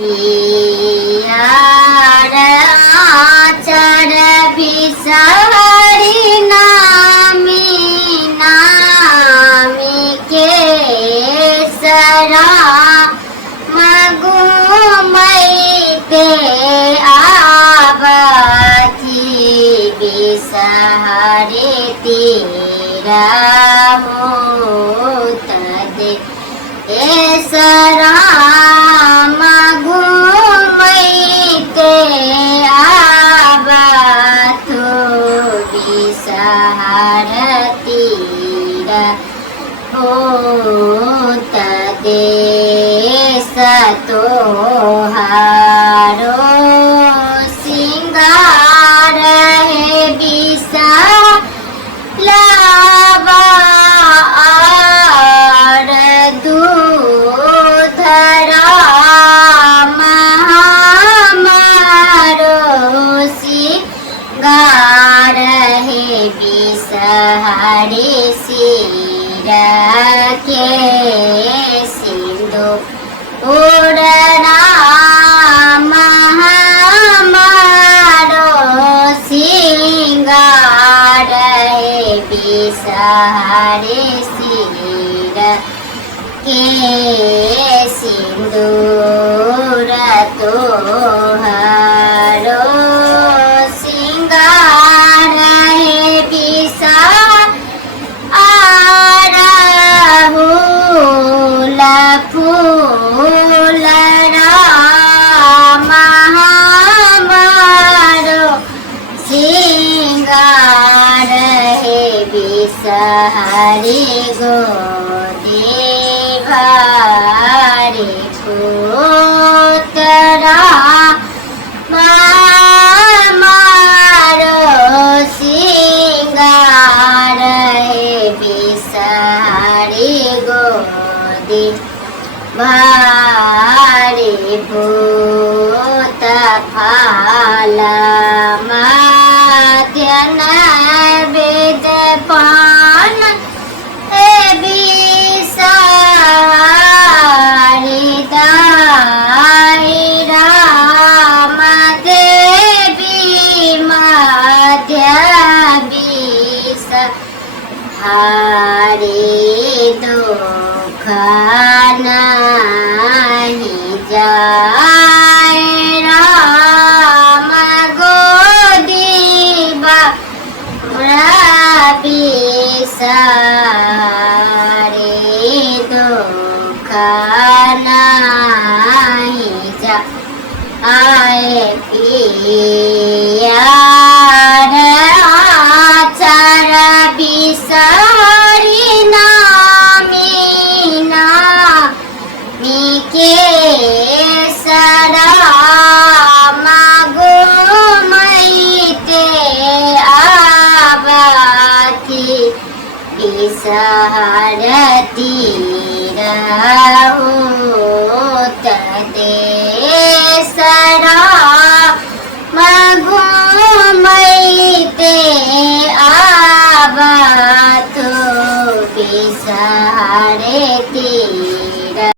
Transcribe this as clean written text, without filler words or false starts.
पियार आचर बिसरी नामी नामी के सरा मगुमैते आवती बिसहरे तेरा होत दे सरा मगुमैते आवतो बिसहर तेरा होत देश तोहारो सिंगार है बिसा लावा और दूधरा महामारो सिंगार है बिसहरे सिरा के सिंधु उड़ना महामारो सिंगार है बिसहरे सिरा के सिंदूर तोहारो सिंगार है बिसा आरहुल फूल महामारो सिंगार है बिसहरे गोदे भारे पुतरा महामारो सिंगार है बिसहरे गोदे भारे भूत फाला माध्यन वेद पान बिसहरे दाई राम देवी मध्य बिसहरे दुख नाही जाय राम गोदी बिसहरे दुख नाही जाय पियार आचर बिसरी नामी नामी के सरा मगुमैते आवती बिसहर तेरा